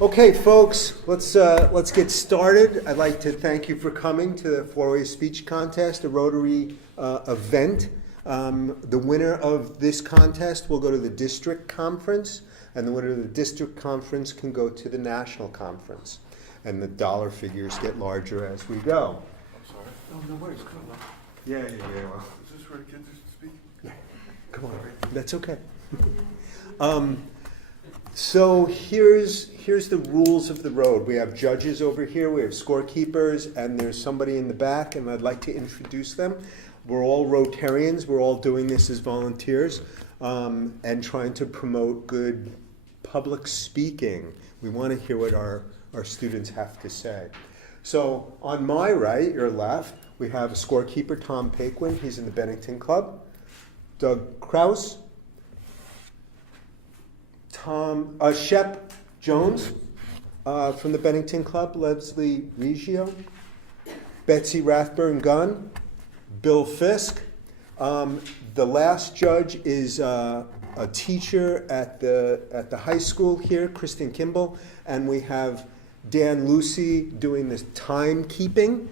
Okay, folks, let's get started. I'd like to thank you for coming to the four-way speech contest, a Rotary event. The winner of this contest will go to the district conference, and the winner of the district conference can go to the national conference. And the dollar figures get larger as we go. I'm sorry. No worries. Come on. Yeah. Well. Is this where the kids speak? Yeah. Come on. That's okay. So here's the rules of the road. We have judges over here, we have scorekeepers, and there's somebody in the back, and I'd like to introduce them. We're all Rotarians. We're all doing this as volunteers and trying to promote good public speaking. We want to hear what our students have to say. So on my right, your left, we have a scorekeeper, Tom Paquin. He's in the Bennington Club. Doug Kraus. Shep Jones from the Bennington Club, Leslie Reggio, Betsy Rathburn-Gunn, Bill Fisk. The last judge is a teacher at the high school here, Kristen Kimball, and we have Dan Lucy doing the timekeeping.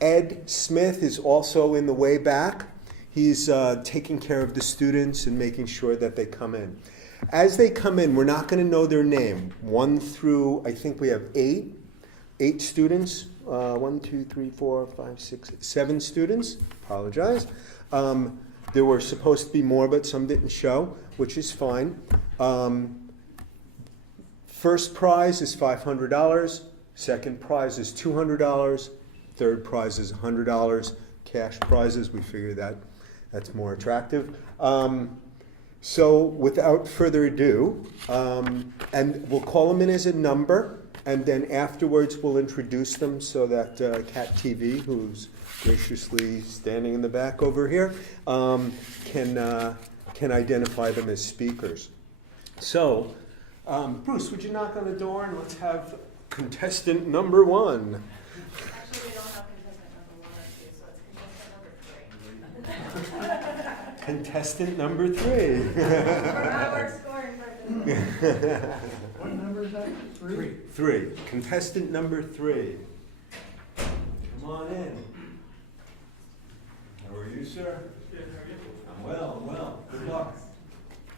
Ed Smith is also in the way back. He's taking care of the students and making sure that they come in. As they come in, we're not going to know their name. 1 through, I think we have 8 students. 1, 2, 3, 4, 5, 6, 7 students. Apologize. There were supposed to be more, but some didn't show, which is fine. First prize is $500. Second prize is $200. Third prize is $100. Cash prizes, we figure that's more attractive. So without further ado, and we'll call them in as a number, and then afterwards we'll introduce them so that Cat TV, who's graciously standing in the back over here, can identify them as speakers. So, Bruce, would you knock on the door and let's have contestant number 1. Actually, we don't have contestant number 1 or 2, so it's contestant number 3. Contestant number 3. We're scoring for this. What number is that? 3. 3. Contestant number 3. Come on in. How are you, sir? Good, how are you? I'm well. Good luck.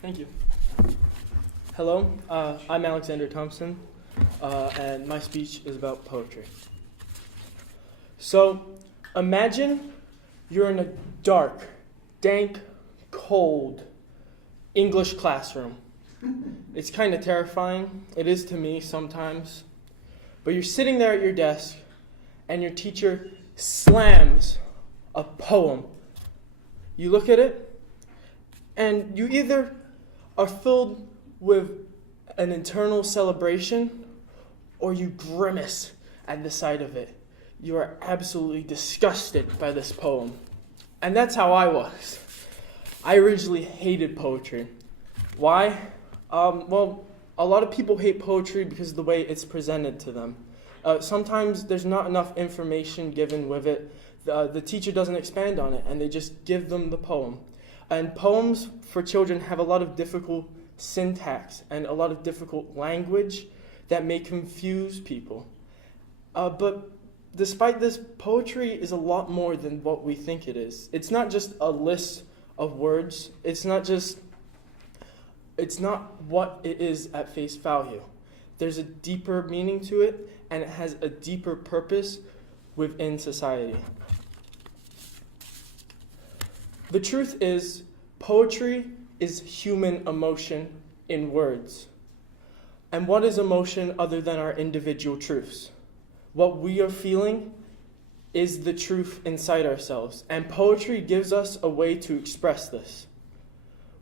Thank you. Hello, I'm Alexander Thompson, and my speech is about poetry. So, imagine you're in a dark, dank, cold English classroom. It's kind of terrifying. It is to me sometimes. But you're sitting there at your desk, and your teacher slams a poem. You look at it, and you either are filled with an internal celebration, or you grimace at the sight of it. You are absolutely disgusted by this poem. And that's how I was. I originally hated poetry. Why? Well, a lot of people hate poetry because of the way it's presented to them. Sometimes there's not enough information given with it. The teacher doesn't expand on it, and they just give them the poem. And poems for children have a lot of difficult syntax and a lot of difficult language that may confuse people. But despite this, poetry is a lot more than what we think it is. It's not just a list of words. It's not what it is at face value. There's a deeper meaning to it, and it has a deeper purpose within society. The truth is, poetry is human emotion in words. And what is emotion other than our individual truths? What we are feeling is the truth inside ourselves. And poetry gives us a way to express this.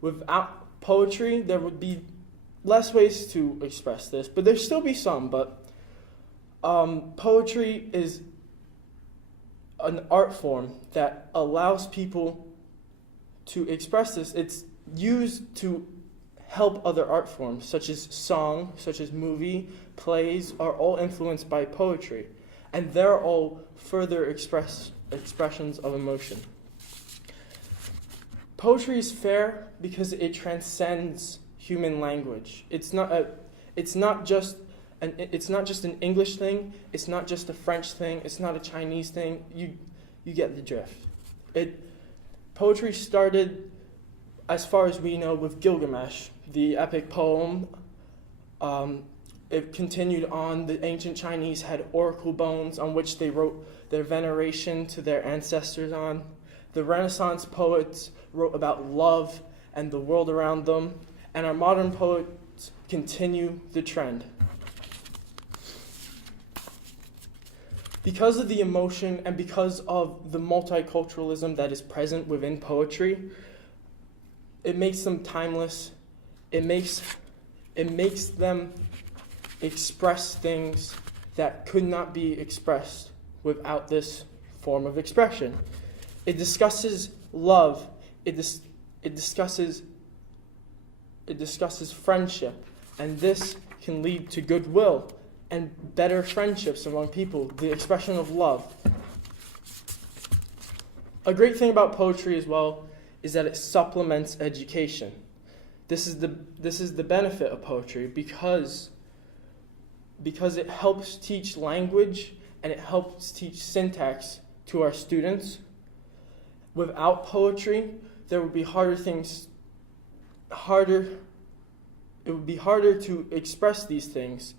Without poetry, there would be less ways to express this, but there'd still be some. But poetry is an art form that allows people to express this. It's used to help other art forms, such as song, such as movie, plays, are all influenced by poetry. And they're all further expressions of emotion. Poetry is fair because it transcends human language. It It's not just an English thing. It's not just a French thing. It's not a Chinese thing. You get the drift. Poetry started, as far as we know, with Gilgamesh, the epic poem. It continued on. The ancient Chinese had oracle bones on which they wrote their veneration to their ancestors on. The Renaissance poets wrote about love and the world around them, and our modern poets continue the trend. Because of the emotion and because of the multiculturalism that is present within poetry, it makes them timeless. It makes them express things that could not be expressed without this form of expression. It discusses love. It discusses friendship, and this can lead to goodwill and better friendships among people, the expression of love. A great thing about poetry as well is that it supplements education. This is the benefit of poetry because it helps teach language and it helps teach syntax to our students. Without poetry, there would be it would be harder to express these things.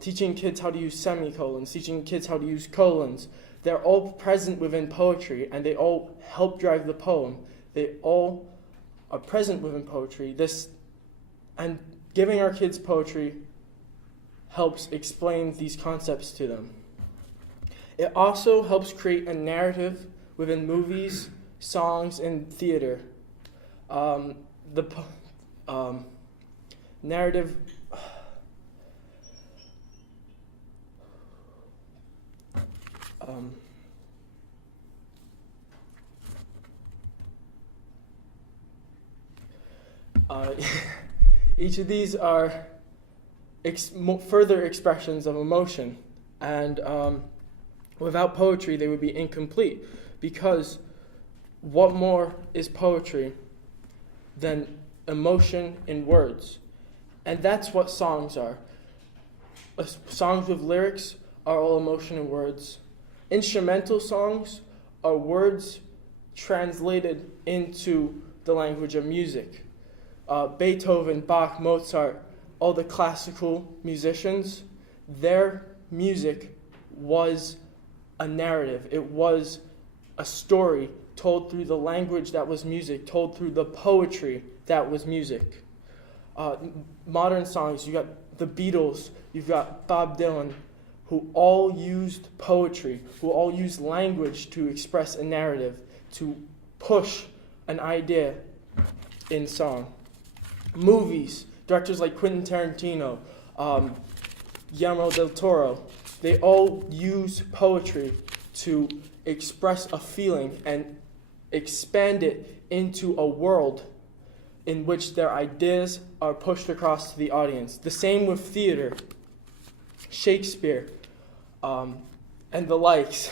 Teaching kids how to use semicolons, teaching kids how to use colons, they're all present within poetry and they all help drive the poem. They all are present within poetry. And giving our kids poetry helps explain these concepts to them. It also helps create a narrative within movies, songs, and theater. Narrative. Each of these are further expressions of emotion, and without poetry they would be incomplete, because what more is poetry than emotion in words? And that's what songs are. Songs with lyrics are all emotion in words. Instrumental songs are words translated into the language of music. Beethoven, Bach, Mozart, all the classical musicians, their music was a narrative. It was a story told through the language that was music, told through the poetry that was music. Modern songs, you got the Beatles, you've got Bob Dylan, who all used poetry, who all used language to express a narrative, to push an idea in song. Movies, directors like Quentin Tarantino, Guillermo del Toro, they all use poetry to express a feeling and expand it into a world in which their ideas are pushed across to the audience. The same with theater, Shakespeare, and the likes.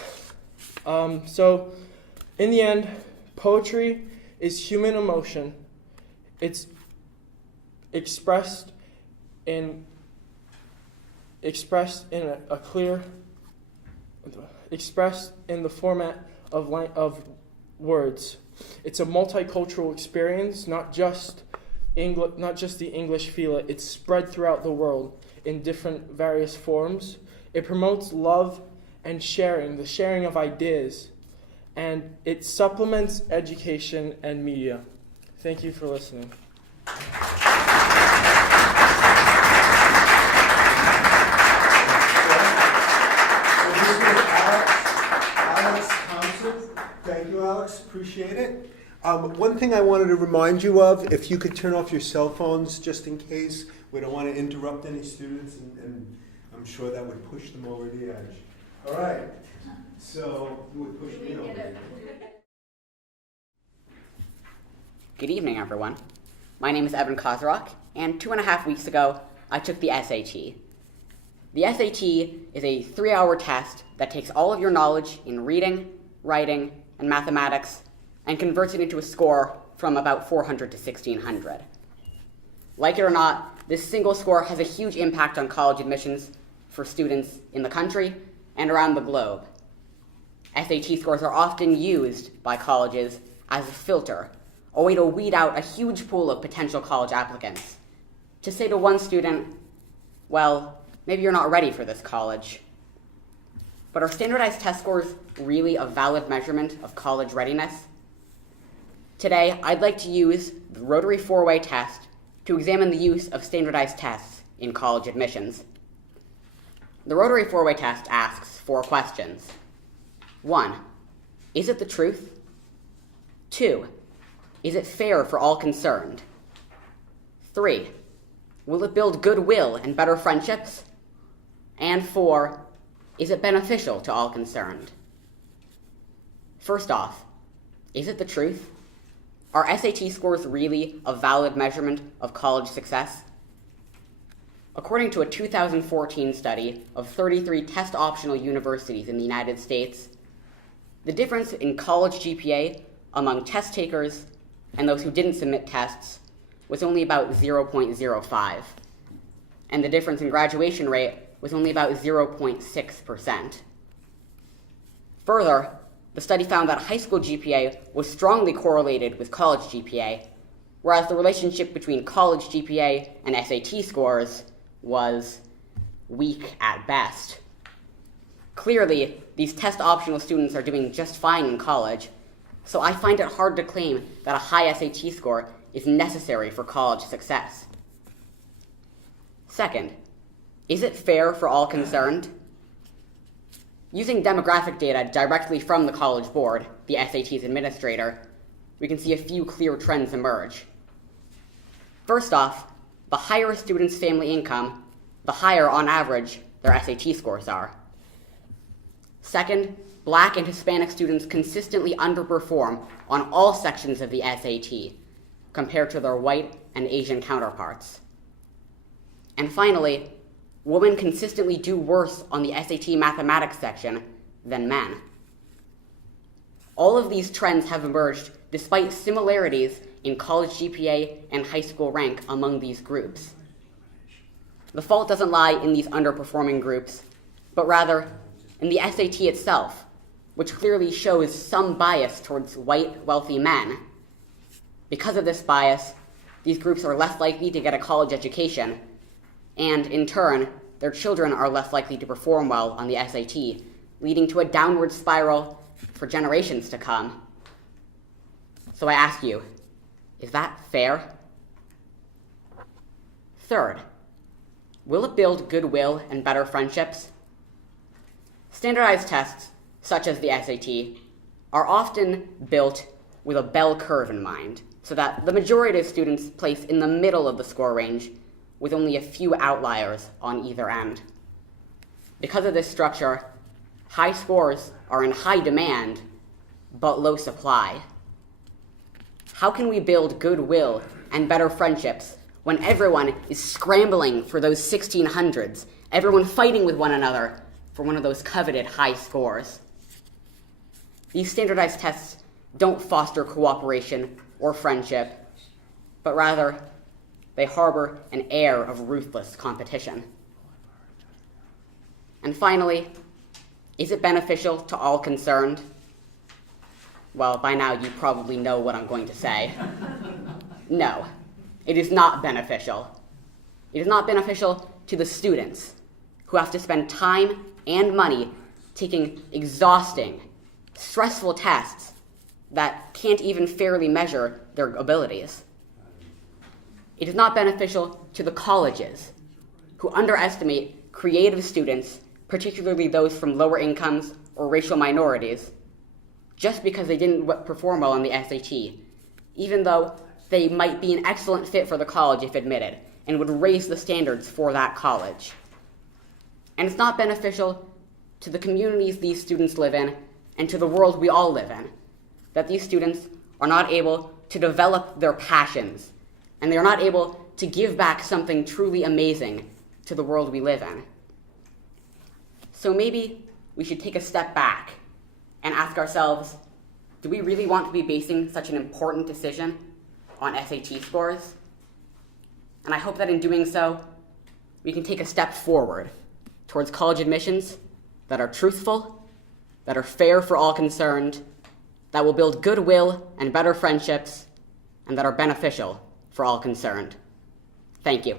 So, in the end, poetry is human emotion. It's expressed in the format of words. It's a multicultural experience, not just the English feel it. It's spread throughout the world in different various forms. It promotes love and sharing, the sharing of ideas, and it supplements education and media. Thank you for listening. Thank you, Alex. Appreciate it. One thing I wanted to remind you of, if you could turn off your cell phones just in case. We don't want to interrupt any students, and I'm sure that would push them over the edge. All right. So you would push me over the edge. Good evening, everyone. My name is Evan Kozrock, and 2.5 weeks ago, I took the SAT. The SAT is a 3-hour test that takes all of your knowledge in reading, writing, and mathematics and converts it into a score from about 400 to 1600. Like it or not, this single score has a huge impact on college admissions for students in the country and around the globe. SAT scores are often used by colleges as a filter, a way to weed out a huge pool of potential college applicants. To say to one student, well, maybe you're not ready for this college. But are standardized test scores really a valid measurement of college readiness? Today, I'd like to use the Rotary 4-way test to examine the use of standardized tests in college admissions. The Rotary 4-way test asks 4 questions. 1. Is it the truth? 2. Is it fair for all concerned? 3. Will it build goodwill and better friendships? And 4. Is it beneficial to all concerned? First off, is it the truth? Are SAT scores really a valid measurement of college success? According to a 2014 study of 33 test-optional universities in the United States, the difference in college GPA among test takers and those who didn't submit tests was only about 0.05, and the difference in graduation rate was only about 0.6%. Further, the study found that high school GPA was strongly correlated with college GPA, whereas the relationship between college GPA and SAT scores was weak at best. Clearly, these test-optional students are doing just fine in college, so I find it hard to claim that a high SAT score is necessary for college success. Second, is it fair for all concerned? Using demographic data directly from the College Board, the SAT's administrator, we can see a few clear trends emerge. First off, the higher a student's family income, the higher, on average, their SAT scores are. Second, Black and Hispanic students consistently underperform on all sections of the SAT compared to their white and Asian counterparts. And finally, women consistently do worse on the SAT mathematics section than men. All of these trends have emerged despite similarities in college GPA and high school rank among these groups. The fault doesn't lie in these underperforming groups, but rather in the SAT itself, which clearly shows some bias towards white, wealthy men. Because of this bias, these groups are less likely to get a college education, and in turn, their children are less likely to perform well on the SAT, leading to a downward spiral for generations to come. So I ask you, is that fair? Third, will it build goodwill and better friendships? Standardized tests, such as the SAT, are often built with a bell curve in mind, so that the majority of students place in the middle of the score range, with only a few outliers on either end. Because of this structure, high scores are in high demand, but low supply. How can we build goodwill and better friendships when everyone is scrambling for those 1600s, everyone fighting with one another for one of those coveted high scores? These standardized tests don't foster cooperation or friendship, but rather they harbor an air of ruthless competition. And finally, is it beneficial to all concerned? Well, by now you probably know what I'm going to say. No, it is not beneficial. It is not beneficial to the students who have to spend time and money taking exhausting, stressful tests that can't even fairly measure their abilities. It is not beneficial to the colleges who underestimate creative students, particularly those from lower incomes or racial minorities, just because they didn't perform well on the SAT, even though they might be an excellent fit for the college if admitted, and would raise the standards for that college. And it's not beneficial to the communities these students live in and to the world we all live in, that these students are not able to develop their passions, and they're not able to give back something truly amazing to the world we live in. So maybe we should take a step back and ask ourselves, do we really want to be basing such an important decision on SAT scores? And I hope that in doing so, we can take a step forward towards college admissions that are truthful, that are fair for all concerned, that will build goodwill and better friendships, and that are beneficial for all concerned. Thank you.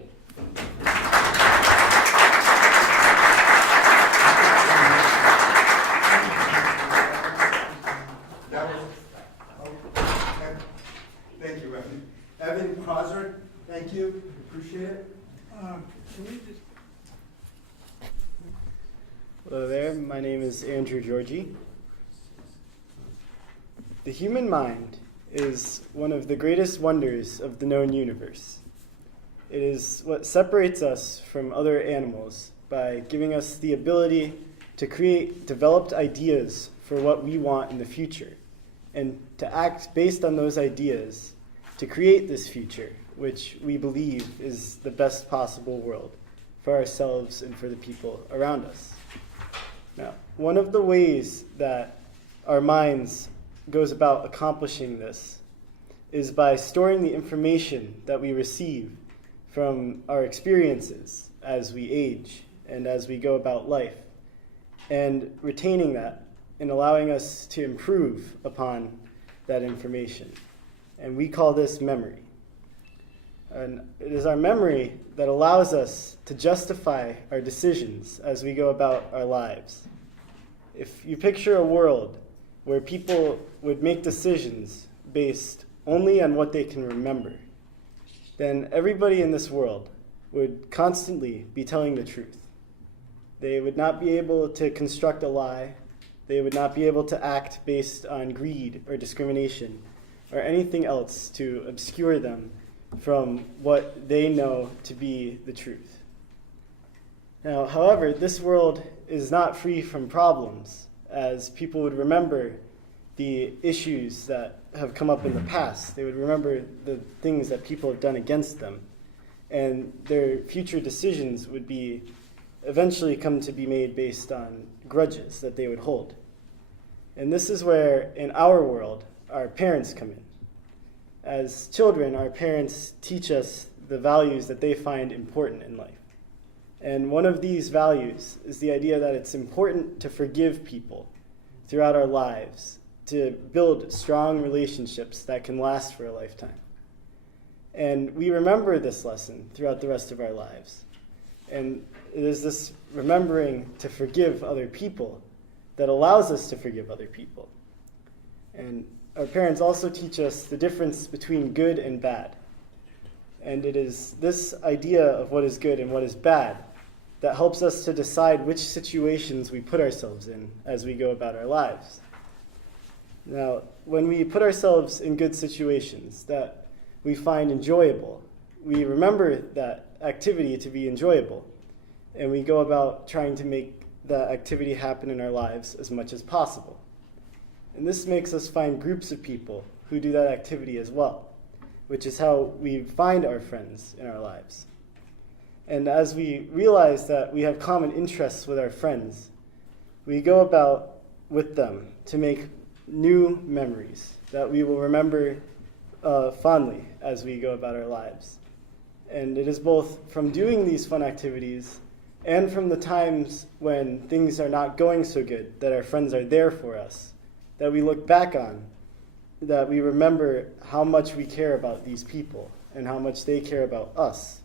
Thank you, Evan. Evan Crosser, thank you. Appreciate it. Can we just, Hello there, my name is Andrew Georgie. The human mind is one of the greatest wonders of the known universe. It is what separates us from other animals by giving us the ability to create developed ideas for what we want in the future, and to act based on those ideas to create this future, which we believe is the best possible world for ourselves and for the people around us. Now, one of the ways that our minds goes about accomplishing this is by storing the information that we receive from our experiences as we age and as we go about life, and retaining that and allowing us to improve upon that information. And we call this memory. And it is our memory that allows us to justify our decisions as we go about our lives. If you picture a world where people would make decisions based only on what they can remember, then everybody in this world would constantly be telling the truth. They would not be able to construct a lie. They would not be able to act based on greed or discrimination or anything else to obscure them from what they know to be the truth. Now, however, this world is not free from problems, as people would remember the issues that have come up in the past. They would remember the things that people have done against them, and their future decisions would be eventually come to be made based on grudges that they would hold. And this is where, in our world, our parents come in. As children, our parents teach us the values that they find important in life. And one of these values is the idea that it's important to forgive people throughout our lives, to build strong relationships that can last for a lifetime. And we remember this lesson throughout the rest of our lives. And it is this remembering to forgive other people that allows us to forgive other people. And our parents also teach us the difference between good and bad. And it is this idea of what is good and what is bad that helps us to decide which situations we put ourselves in as we go about our lives. Now, when we put ourselves in good situations that we find enjoyable, we remember that activity to be enjoyable, and we go about trying to make that activity happen in our lives as much as possible. And this makes us find groups of people who do that activity as well, which is how we find our friends in our lives. And as we realize that we have common interests with our friends, we go about with them to make new memories that we will remember fondly as we go about our lives. And it is both from doing these fun activities and from the times when things are not going so good that our friends are there for us, that we look back on, that we remember how much we care about these people and how much they care about us,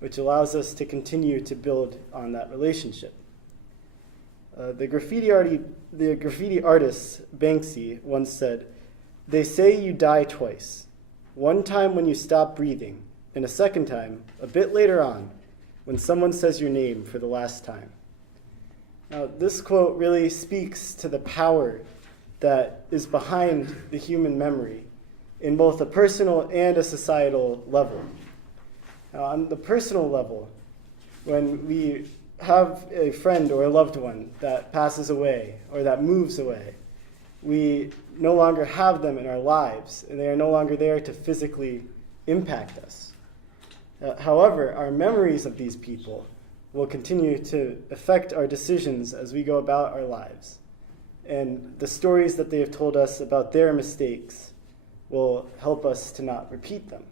which allows us to continue to build on that relationship. The graffiti artist Banksy once said, "They say you die twice. One time when you stop breathing, and a second time, a bit later on, when someone says your name for the last time." Now, this quote really speaks to the power that is behind the human memory in both a personal and a societal level. Now, on the personal level, when we have a friend or a loved one that passes away or that moves away, we no longer have them in our lives, and they are no longer there to physically impact us. However, our memories of these people will continue to affect our decisions as we go about our lives. And the stories that they have told us about their mistakes will help us to not repeat them.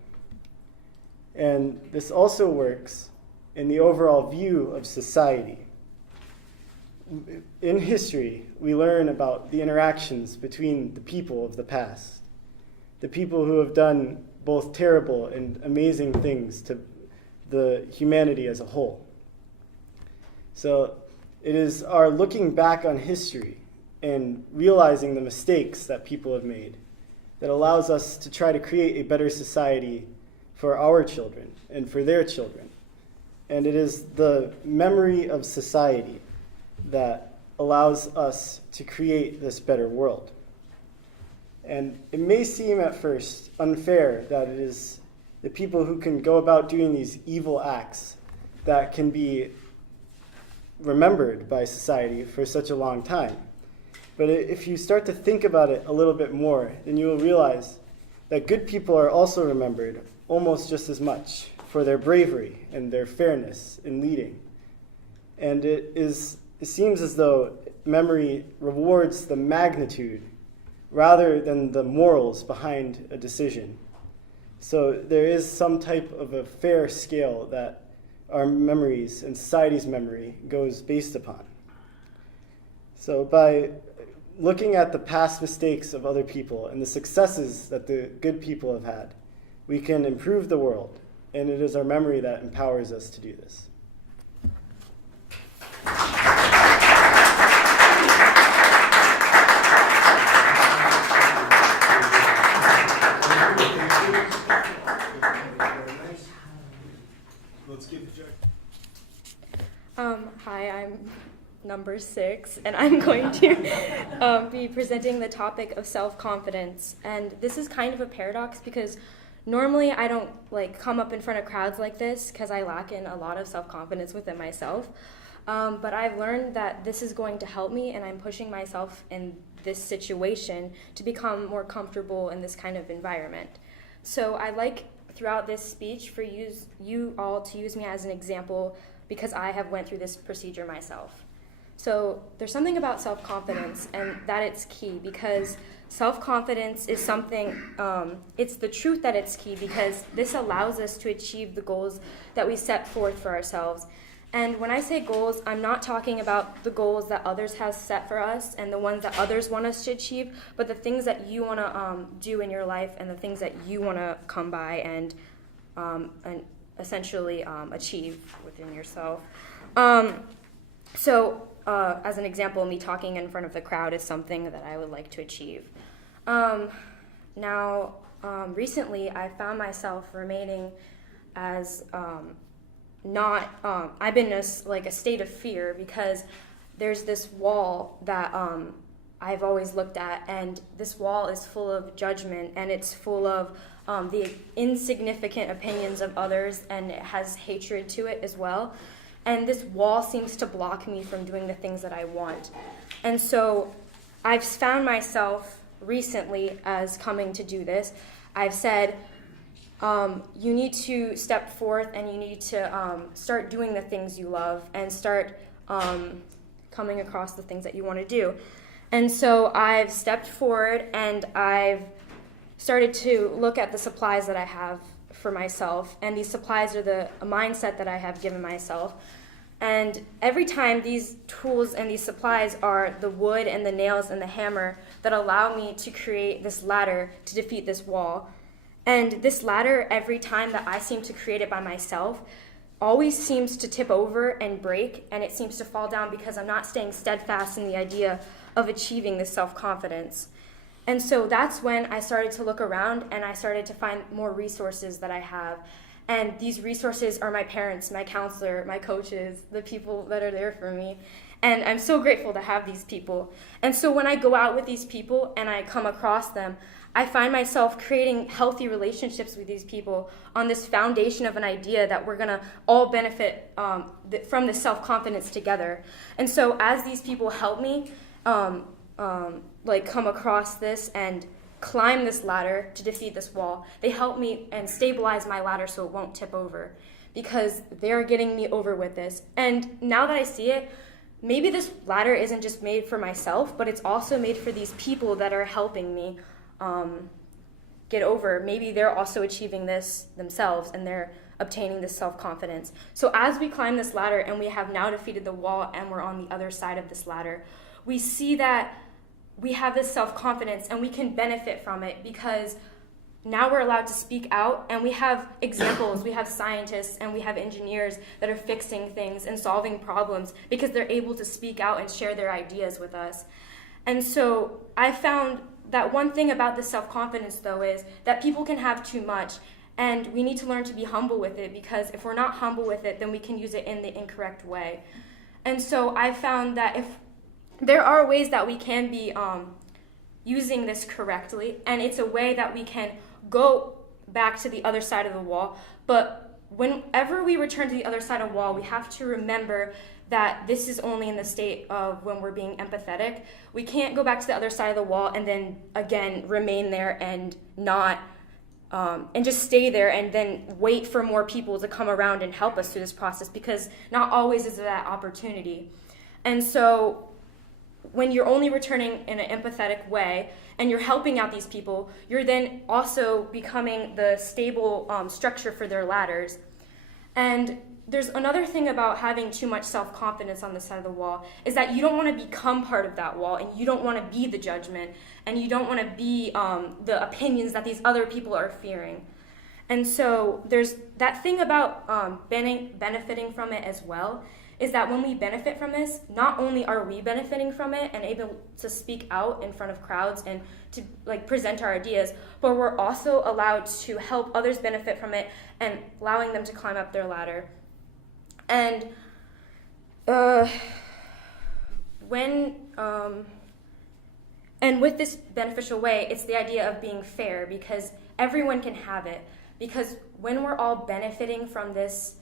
And this also works in the overall view of society. In history, we learn about the interactions between the people of the past, the people who have done both terrible and amazing things to the humanity as a whole. So it is our looking back on history and realizing the mistakes that people have made that allows us to try to create a better society for our children and for their children. And it is the memory of society that allows us to create this better world. And it may seem at first unfair that it is the people who can go about doing these evil acts that can be remembered by society for such a long time. But if you start to think about it a little bit more, then you will realize that good people are also remembered almost just as much for their bravery and their fairness in leading. And it seems as though memory rewards the magnitude rather than the morals behind a decision. So there is some type of a fair scale that our memories and society's memory goes based upon. So by looking at the past mistakes of other people and the successes that the good people have had, we can improve the world, and it is our memory that empowers us to do this. Let's give it a check. Hi, I'm number 6, and I'm going to be presenting the topic of self-confidence. And this is kind of a paradox because normally I don't come up in front of crowds like this because I lack in a lot of self-confidence within myself. But I've learned that this is going to help me, and I'm pushing myself in this situation to become more comfortable in this kind of environment. So I'd like throughout this speech for you all to use me as an example because I have went through this procedure myself. So there's something about self-confidence, and that it's key because self-confidence is something, it's the truth that it's key because this allows us to achieve the goals that we set forth for ourselves. And when I say goals, I'm not talking about the goals that others have set for us and the ones that others want us to achieve, but the things that you want to do in your life and the things that you want to come by and essentially achieve within yourself. So as an example, me talking in front of the crowd is something that I would like to achieve. Recently I found myself remaining as I've been in a state of fear because there's this wall that I've always looked at, and this wall is full of judgment, and it's full of the insignificant opinions of others, and it has hatred to it as well. And this wall seems to block me from doing the things that I want. And so I've found myself recently as coming to do this. I've said, you need to step forth and you need to start doing the things you love and start coming across the things that you want to do. And so I've stepped forward and I've started to look at the supplies that I have for myself. And these supplies are the mindset that I have given myself. And every time these tools and these supplies are the wood and the nails and the hammer that allow me to create this ladder to defeat this wall. And this ladder, every time that I seem to create it by myself, always seems to tip over and break, and it seems to fall down because I'm not staying steadfast in the idea of achieving this self-confidence. And so that's when I started to look around and I started to find more resources that I have. And these resources are my parents, my counselor, my coaches, the people that are there for me. And I'm so grateful to have these people. And so when I go out with these people and I come across them, I find myself creating healthy relationships with these people on this foundation of an idea that we're going to all benefit from this self-confidence together. And so as these people help me come across this and climb this ladder to defeat this wall, they help me and stabilize my ladder so it won't tip over because they're getting me over with this. And now that I see it, maybe this ladder isn't just made for myself, but it's also made for these people that are helping me get over. Maybe they're also achieving this themselves and they're obtaining this self-confidence. So as we climb this ladder and we have now defeated the wall and we're on the other side of this ladder, we see that we have this self-confidence and we can benefit from it because now we're allowed to speak out, and we have examples. We have scientists and we have engineers that are fixing things and solving problems because they're able to speak out and share their ideas with us. And so I found that one thing about this self-confidence, though, is that people can have too much, and we need to learn to be humble with it, because if we're not humble with it, then we can use it in the incorrect way. And so I found that if there are ways that we can be using this correctly, and it's a way that we can go back to the other side of the wall. But whenever we return to the other side of the wall, we have to remember that this is only in the state of when we're being empathetic. We can't go back to the other side of the wall and then again remain there and not and just stay there and then wait for more people to come around and help us through this process, because not always is there that opportunity. And so when you're only returning in an empathetic way and you're helping out these people, you're then also becoming the stable structure for their ladders. And there's another thing about having too much self-confidence on the side of the wall, is that you don't want to become part of that wall, and you don't want to be the judgment, and you don't want to be the opinions that these other people are fearing. And so there's that thing about benefiting from it as well, is that when we benefit from this, not only are we benefiting from it and able to speak out in front of crowds and to present our ideas, but we're also allowed to help others benefit from it and allowing them to climb up their ladder. And with this beneficial way, it's the idea of being fair, because everyone can have it. Because when we're all benefiting from this,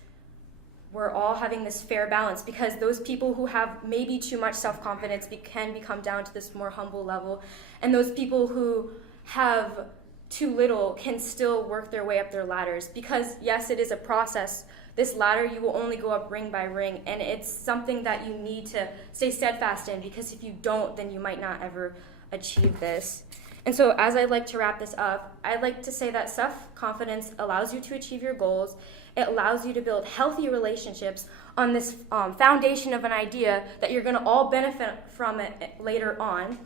we're all having this fair balance, because those people who have maybe too much self-confidence can become down to this more humble level, and those people who have too little can still work their way up their ladders. Because yes, it is a process. This ladder, you will only go up ring by ring, and it's something that you need to stay steadfast in, because if you don't, then you might not ever achieve this. And so as I'd like to wrap this up, I'd like to say that self-confidence allows you to achieve your goals. It allows you to build healthy relationships on this foundation of an idea that you're going to all benefit from it later on.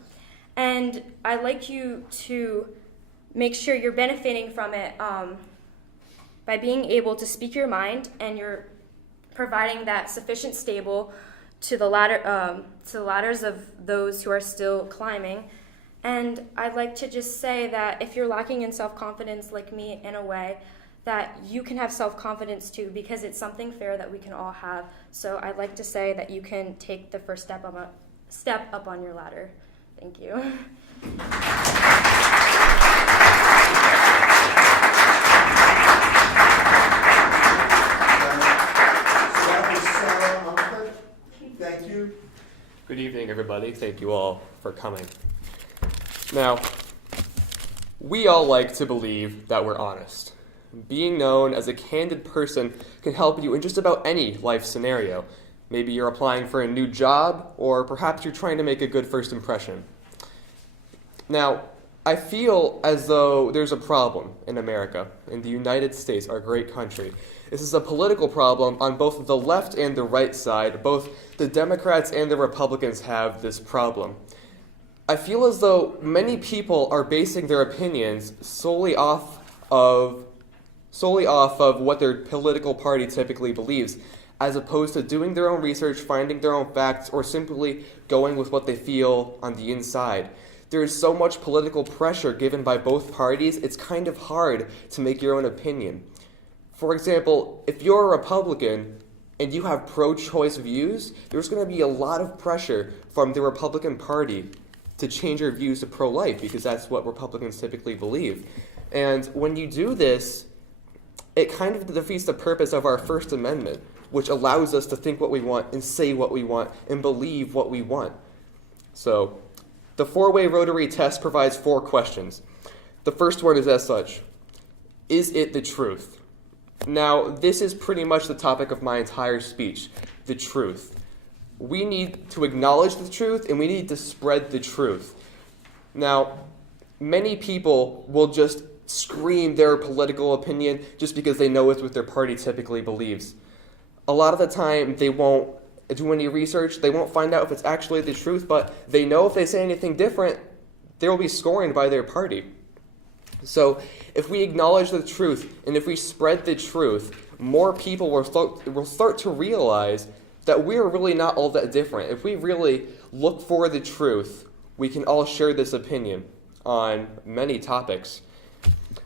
And I'd like you to make sure you're benefiting from it by being able to speak your mind, and you're providing that sufficient stable to the ladders of those who are still climbing. And I'd like to just say that if you're lacking in self-confidence like me in a way, that you can have self-confidence too, because it's something fair that we can all have. So I'd like to say that you can take the first step up on your ladder. Thank you. Thank you. Good evening, everybody. Thank you all for coming. Now, we all like to believe that we're honest. Being known as a candid person can help you in just about any life scenario. Maybe you're applying for a new job, or perhaps you're trying to make a good first impression. Now, I feel as though there's a problem in America, in the United States, our great country. This is a political problem on both the left and the right side. Both the Democrats and the Republicans have this problem. I feel as though many people are basing their opinions solely off of what their political party typically believes, as opposed to doing their own research, finding their own facts, or simply going with what they feel on the inside. There is so much political pressure given by both parties, it's kind of hard to make your own opinion. For example, if you're a Republican and you have pro-choice views, there's going to be a lot of pressure from the Republican Party to change your views to pro-life, because that's what Republicans typically believe. And when you do this, it kind of defeats the purpose of our First Amendment, which allows us to think what we want and say what we want and believe what we want. So, the four-way Rotary test provides 4 questions. The first one is as such: is it the truth? Now, this is pretty much the topic of my entire speech, the truth. We need to acknowledge the truth, and we need to spread the truth. Now, many people will just scream their political opinion just because they know it's what their party typically believes. A lot of the time, they won't do any research. They won't find out if it's actually the truth, but they know if they say anything different, they will be scorned by their party. So if we acknowledge the truth and if we spread the truth, more people will start to realize that we're really not all that different. If we really look for the truth, we can all share this opinion on many topics.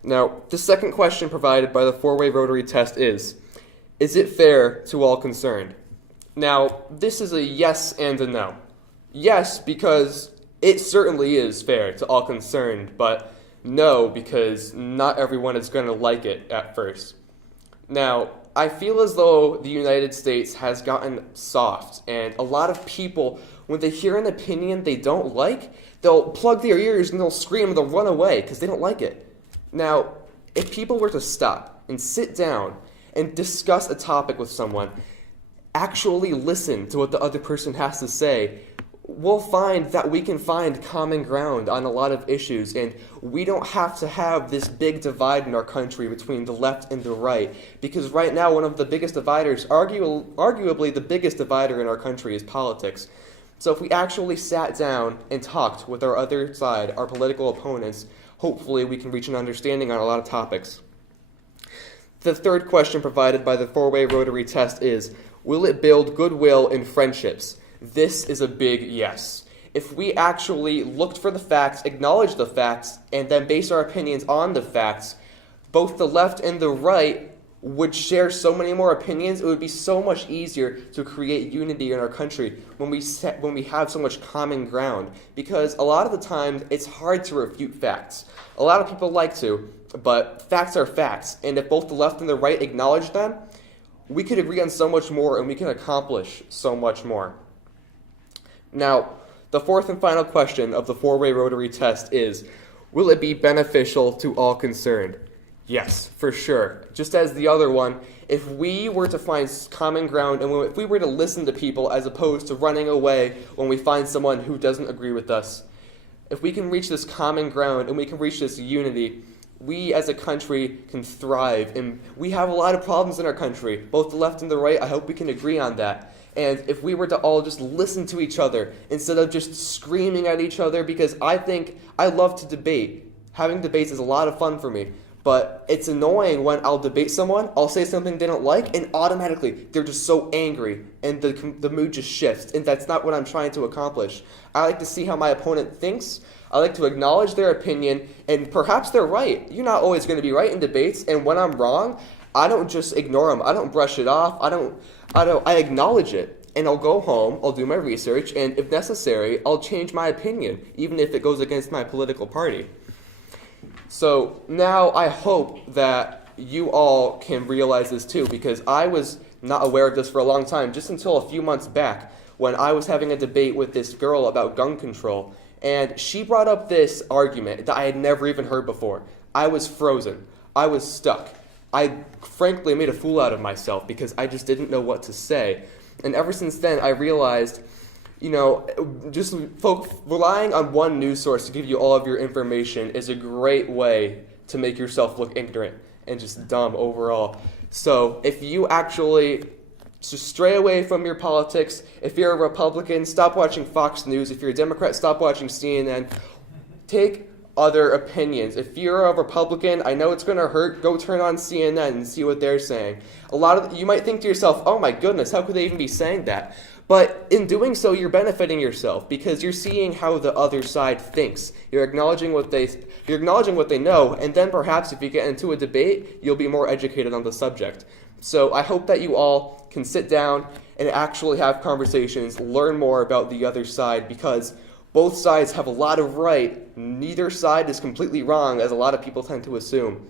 Now, the second question provided by the four-way Rotary test is it fair to all concerned? Now, this is a yes and a no. Yes, because it certainly is fair to all concerned, but no, because not everyone is going to like it at first. Now, I feel as though the United States has gotten soft, and a lot of people, when they hear an opinion they don't like, they'll plug their ears and they'll scream and they'll run away because they don't like it. Now, if people were to stop and sit down and discuss a topic with someone, actually listen to what the other person has to say, we'll find that we can find common ground on a lot of issues, and we don't have to have this big divide in our country between the left and the right, because right now one of the biggest dividers, arguably the biggest divider in our country, is politics. So if we actually sat down and talked with our other side, our political opponents, hopefully we can reach an understanding on a lot of topics. The third question provided by the four-way Rotary test is, will it build goodwill and friendships? This is a big yes. If we actually looked for the facts, acknowledged the facts, and then based our opinions on the facts, both the left and the right would share so many more opinions. It would be so much easier to create unity in our country when we have so much common ground. Because a lot of the time, it's hard to refute facts. A lot of people like to, but facts are facts. And if both the left and the right acknowledge them, we could agree on so much more and we can accomplish so much more. Now, the fourth and final question of the four-way Rotary test is, will it be beneficial to all concerned? Yes, for sure. Just as the other one, if we were to find common ground and if we were to listen to people as opposed to running away when we find someone who doesn't agree with us, if we can reach this common ground and we can reach this unity, we as a country can thrive. And we have a lot of problems in our country, both the left and the right. I hope we can agree on that. And if we were to all just listen to each other instead of just screaming at each other, because I love to debate. Having debates is a lot of fun for me. But it's annoying when I'll debate someone, I'll say something they don't like, and automatically they're just so angry, and the mood just shifts, and that's not what I'm trying to accomplish. I like to see how my opponent thinks. I like to acknowledge their opinion, and perhaps they're right. You're not always going to be right in debates, and when I'm wrong, I don't just ignore them. I don't brush it off. I acknowledge it, and I'll go home, I'll do my research, and if necessary, I'll change my opinion, even if it goes against my political party. So now I hope that you all can realize this too, because I was not aware of this for a long time, just until a few months back when I was having a debate with this girl about gun control, and she brought up this argument that I had never even heard before. I was frozen. I was stuck. I frankly made a fool out of myself because I just didn't know what to say. And ever since then, I realized, just relying on one news source to give you all of your information is a great way to make yourself look ignorant and just dumb overall. So if you actually just stray away from your politics, if you're a Republican, stop watching Fox News. If you're a Democrat, stop watching CNN. Take other opinions. If you're a Republican, I know it's going to hurt, go turn on CNN and see what they're saying. You might think to yourself, oh my goodness, how could they even be saying that? But in doing so, you're benefiting yourself because you're seeing how the other side thinks. You're acknowledging what they know, and then perhaps if you get into a debate, you'll be more educated on the subject. So I hope that you all can sit down and actually have conversations, learn more about the other side, because both sides have a lot of right. Neither side is completely wrong, as a lot of people tend to assume.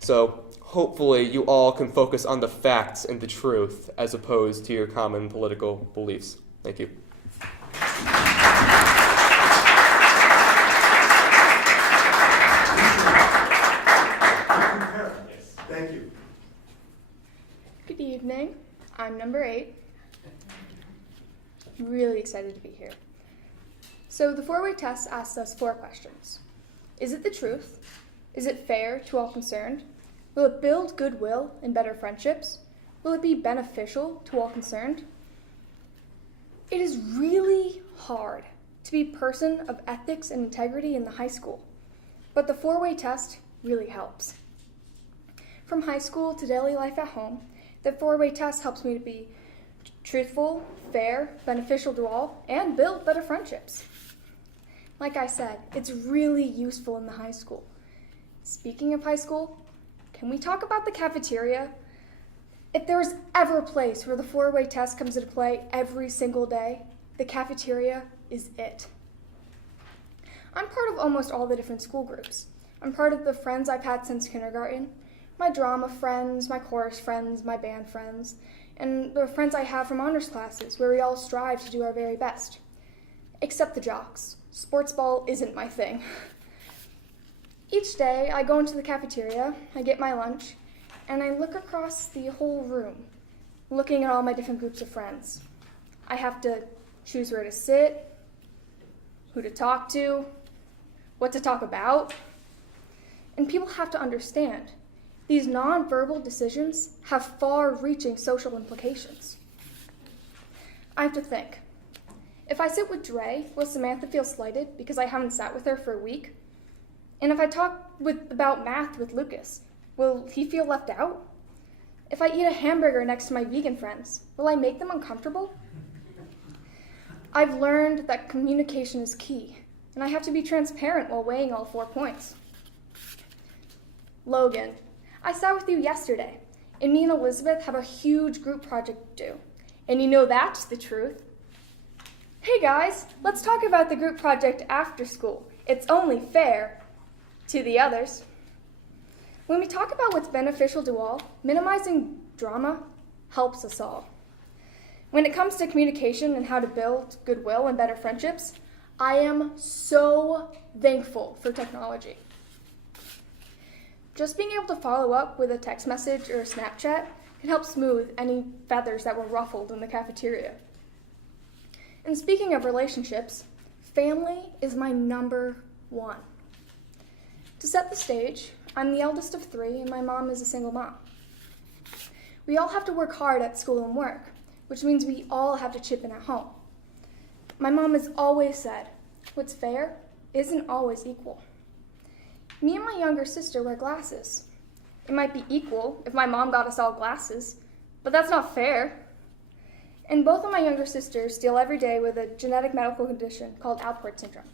So hopefully you all can focus on the facts and the truth as opposed to your common political beliefs. Thank you. Thank you. Good evening. I'm number 8. Really excited to be here. So the four-way test asks us 4 questions. Is it the truth? Is it fair to all concerned? Will it build goodwill and better friendships? Will it be beneficial to all concerned? It is really hard to be a person of ethics and integrity in the high school, but the 4-way test really helps. From high school to daily life at home, the 4-way test helps me to be truthful, fair, beneficial to all, and build better friendships. Like I said, it's really useful in the high school. Speaking of high school, can we talk about the cafeteria? If there was ever a place where the 4-way test comes into play every single day, the cafeteria is it. I'm part of almost all the different school groups. I'm part of the friends I've had since kindergarten, my drama friends, my chorus friends, my band friends, and the friends I have from honors classes where we all strive to do our very best. Except the jocks. Sports ball isn't my thing. Each day I go into the cafeteria, I get my lunch, and I look across the whole room, looking at all my different groups of friends. I have to choose where to sit, who to talk to, what to talk about. And people have to understand, these nonverbal decisions have far-reaching social implications. I have to think, if I sit with Dre, will Samantha feel slighted because I haven't sat with her for a week? And if I talk about math with Lucas, will he feel left out? If I eat a hamburger next to my vegan friends, will I make them uncomfortable? I've learned that communication is key, and I have to be transparent while weighing all 4 points. Logan, I sat with you yesterday, and me and Elizabeth have a huge group project due, and you know that's the truth. Hey guys, let's talk about the group project after school. It's only fair to the others. When we talk about what's beneficial to all, minimizing drama helps us all. When it comes to communication and how to build goodwill and better friendships, I am so thankful for technology. Just being able to follow up with a text message or a Snapchat can help smooth any feathers that were ruffled in the cafeteria. And speaking of relationships, family is my number one. To set the stage, I'm the eldest of 3 and my mom is a single mom. We all have to work hard at school and work, which means we all have to chip in at home. My mom has always said, what's fair isn't always equal. Me and my younger sister wear glasses. It might be equal if my mom got us all glasses, but that's not fair. And both of my younger sisters deal every day with a genetic medical condition called Alport syndrome,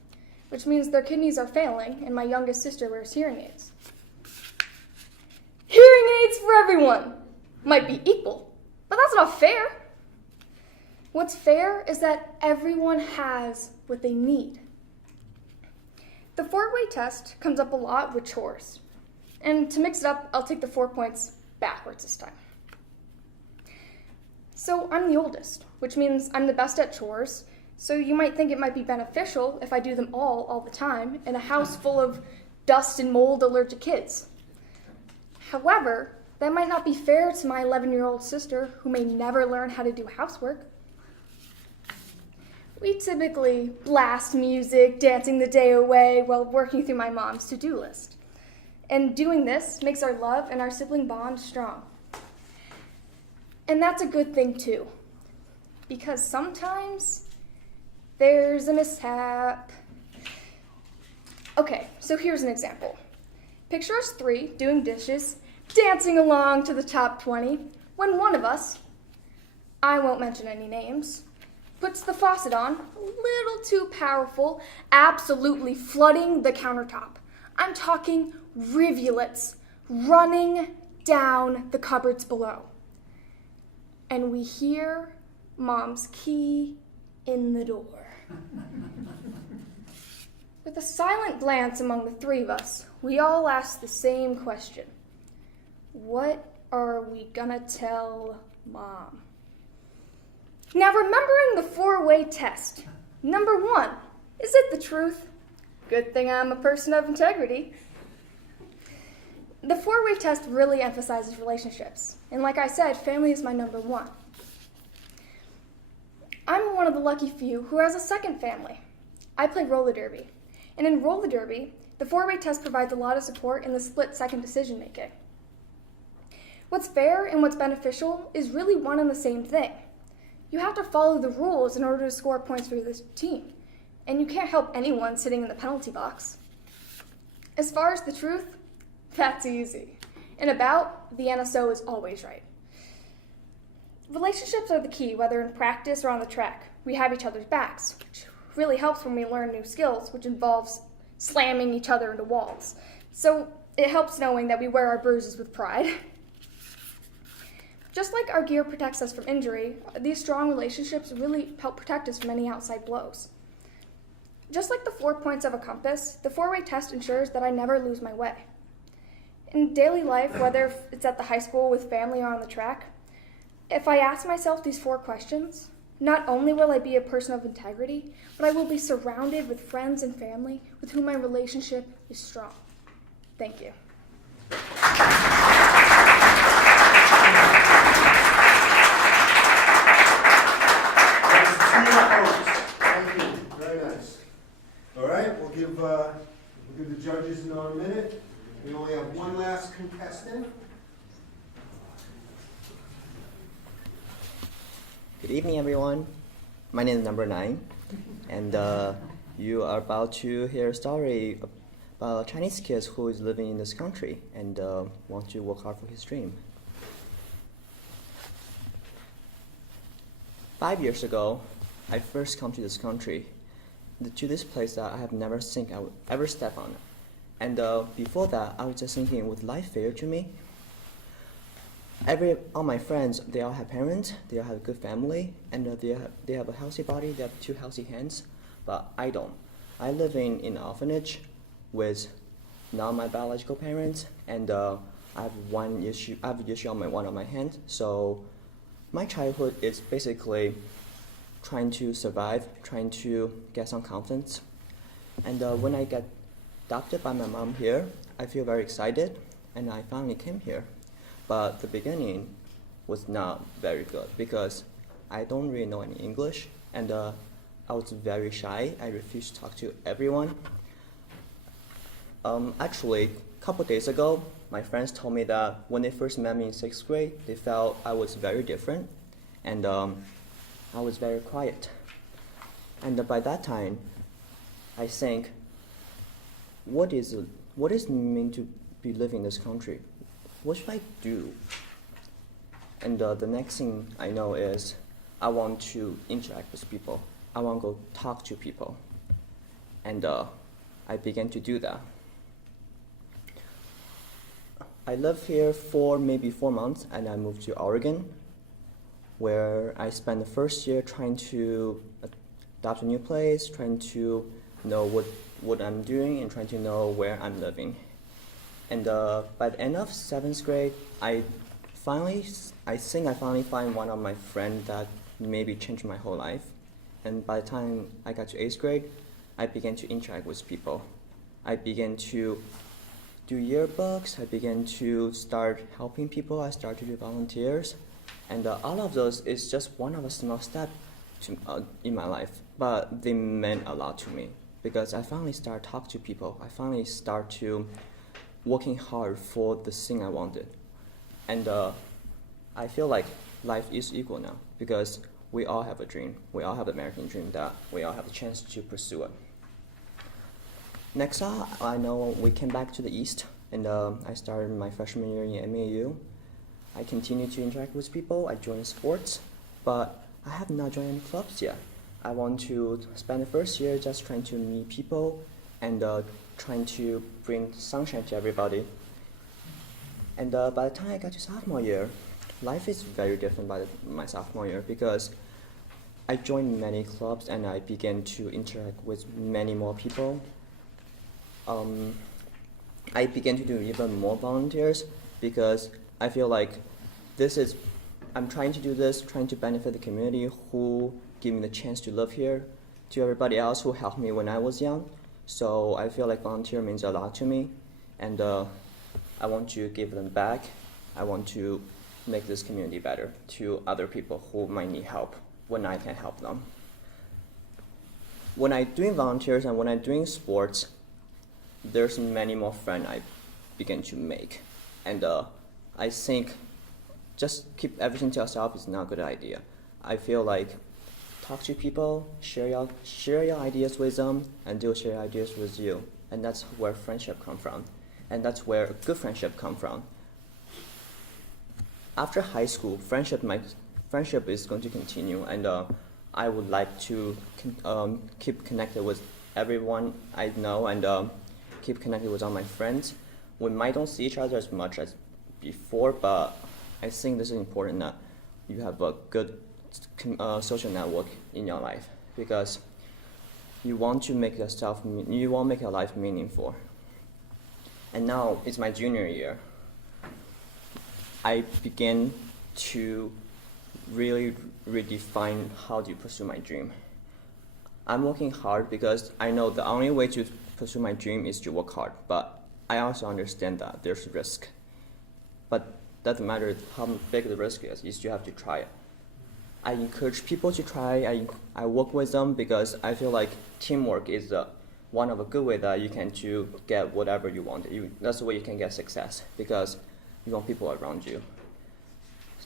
which means their kidneys are failing and my youngest sister wears hearing aids. Hearing aids for everyone might be equal, but that's not fair. What's fair is that everyone has what they need. The 4-way test comes up a lot with chores. And to mix it up, I'll take the 4 points backwards this time. So I'm the oldest, which means I'm the best at chores. So you might think it might be beneficial if I do them all the time in a house full of dust and mold allergic kids. However, that might not be fair to my 11-year-old sister who may never learn how to do housework. We typically blast music, dancing the day away while working through my mom's to-do list. And doing this makes our love and our sibling bond strong. And that's a good thing too, because sometimes there's a mishap. Okay, so here's an example. Picture us 3 doing dishes, dancing along to the top 20, when one of us, I won't mention any names, puts the faucet on a little too powerful, absolutely flooding the countertop. I'm talking rivulets running down the cupboards below. And we hear Mom's key in the door. With a silent glance among the 3 of us, we all ask the same question. What are we gonna tell Mom? Now, remembering the 4-way test, number 1, is it the truth? Good thing I'm a person of integrity. The 4-way test really emphasizes relationships. And like I said, family is my number 1. I'm one of the lucky few who has a second family. I play roller derby. And in roller derby, the four-way test provides a lot of support in the split-second decision-making. What's fair and what's beneficial is really one and the same thing. You have to follow the rules in order to score points for this team, and you can't help anyone sitting in the penalty box. As far as the truth, that's easy. In a bout, the NSO is always right. Relationships are the key, whether in practice or on the track. We have each other's backs, which really helps when we learn new skills, which involves slamming each other into walls. So it helps knowing that we wear our bruises with pride. Just like our gear protects us from injury, these strong relationships really help protect us from any outside blows. Just like the 4 points of a compass, the four-way test ensures that I never lose my way. In daily life, whether it's at the high school, with family, or on the track, if I ask myself these 4 questions, not only will I be a person of integrity, but I will be surrounded with friends and family with whom my relationship is strong. Thank you. Thank you. Very nice. All right, we'll give the judges another minute. We only have one last contestant. Good evening, everyone. My name is number 9, and you are about to hear a story about a Chinese kid who is living in this country and wants to work hard for his dream. 5 years ago, I first come to this country, to this place that I have never think I would ever step on. And before that, I was just thinking, would life fair to me? All my friends, they all have parents, they all have a good family, and they have a healthy body, they have 2 healthy hands, but I don't. I live in an orphanage with not my biological parents, and I have an issue on one of my hands. So my childhood is basically trying to survive, trying to get some confidence. And when I get adopted by my mom here, I feel very excited, and I finally came here. But the beginning was not very good because I don't really know any English, and I was very shy. I refused to talk to everyone. Actually, a couple days ago, my friends told me that when they first met me in 6th grade, they felt I was very different, and I was very quiet. And by that time, I think, what is it mean to be living in this country? What should I do? And the next thing I know is I want to interact with people. I want to go talk to people. And I began to do that. I lived here for maybe 4 months, and I moved to Oregon, where I spent the first year trying to adopt a new place, trying to know what I'm doing, and trying to know where I'm living. And by the end of 7th grade, I think I finally find one of my friends that maybe changed my whole life. And by the time I got to 8th grade, I began to interact with people. I began to do yearbooks. I began to start helping people. I started to do volunteers. And all of those is just one of a small step in my life. But they meant a lot to me because I finally started talking to people. I finally started to working hard for the thing I wanted. And I feel like life is equal now because we all have a dream. We all have the American dream that we all have a chance to pursue it. Next up, I know we came back to the East, and I started my freshman year in MAU. I continued to interact with people. I joined sports, but I have not joined any clubs yet. I want to spend the first year just trying to meet people and trying to bring sunshine to everybody. And by the time I got to sophomore year, life is very different by my sophomore year because I joined many clubs and I began to interact with many more people. I began to do even more volunteers because I feel like I'm trying to do this, trying to benefit the community who give me the chance to live here, to everybody else who helped me when I was young. So I feel like volunteer means a lot to me, and I want to give them back. I want to make this community better to other people who might need help when I can help them. when I'm doing volunteers and when I'm doing sports, there's many more friends I begin to make. And I think just keep everything to yourself is not a good idea. I feel like talk to people, share your ideas with them, and they'll share ideas with you. And that's where friendship comes from. And that's where a good friendship comes from. After high school, friendship is going to continue, and I would like to keep connected with everyone I know and keep connected with all my friends. We might don't see each other as much as before, but I think this is important that you have a good social network in your life, because you want to make your life meaningful. And now it's my junior year. I begin to really redefine how do you pursue my dream. I'm working hard because I know the only way to pursue my dream is to work hard, but I also understand that there's risk. But doesn't matter how big the risk is you have to try it. I encourage people to try. I work with them because I feel like teamwork is one of a good way that you can to get whatever you want. That's the way you can get success, because you want people around you.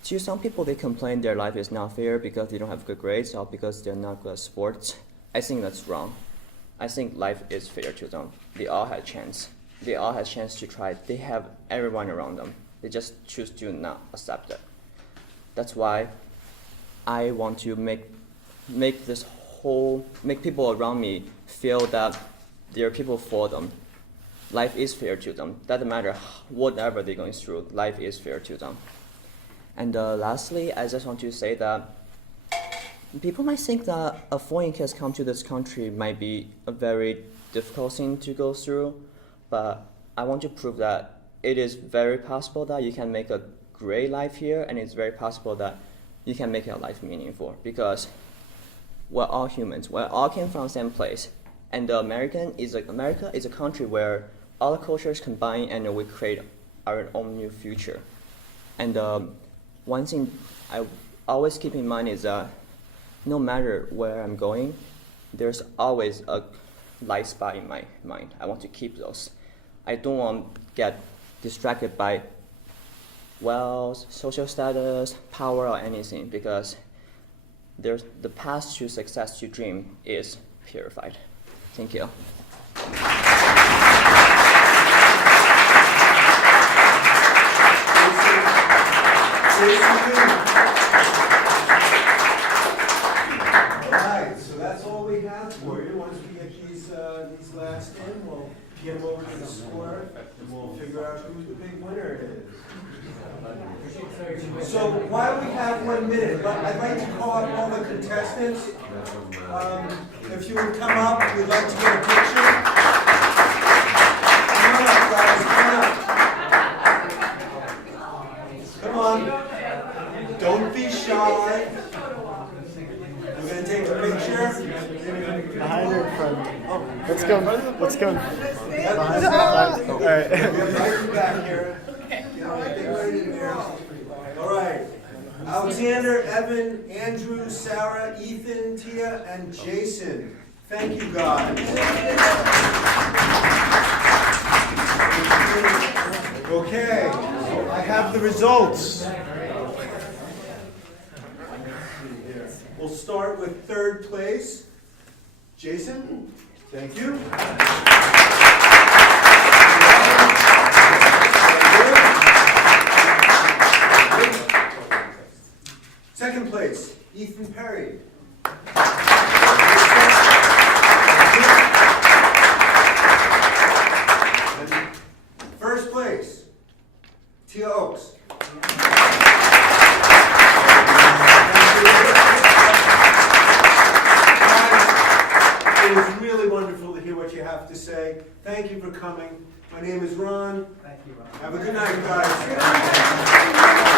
To some people, they complain their life is not fair because they don't have good grades or because they're not good at sports. I think that's wrong. I think life is fair to them. They all had chance. They all had chance to try. They have everyone around them. They just choose to not accept it. That's why I want to make people around me feel that there are people for them. Life is fair to them. Doesn't matter whatever they're going through, life is fair to them. And lastly, I just want to say that people might think that a foreign kids come to this country might be a very difficult thing to go through, but I want to prove that it is very possible that you can make a great life here, and it's very possible that you can make your life meaningful, because we're all humans. We all came from the same place. And America is a country where all the cultures combine and we create our own new future. And one thing I always keep in mind is that no matter where I'm going, there's always a light spot in my mind. I want to keep those. I don't want to get distracted by wealth, social status, power, or anything, because the path to success, to dream, is purified. Thank you. Alright, so that's all we have for you. Once we get these last in, we'll get them over to the score, and we'll figure out who the big winner is. So while we have 1 minute, I'd like to call up all the contestants. If you would come up, we'd like to get a picture. Come on up, guys, come on. Don't be shy. We're going to take a picture. Behind or in front? Oh, let's go. Behind. All right. We have Mike back here. All right. Alexander, Evan, Andrew, Sarah, Ethan, Tia, and Jason. Thank you, guys. Okay, I have the results. We'll start with 3rd place. Jason, thank you. 2nd place, Ethan Perry. 1st place, Tia Oaks. It was really wonderful to hear what you have to say. Thank you for coming. My name is Ron. Thank you, Ron. Have a good night, guys.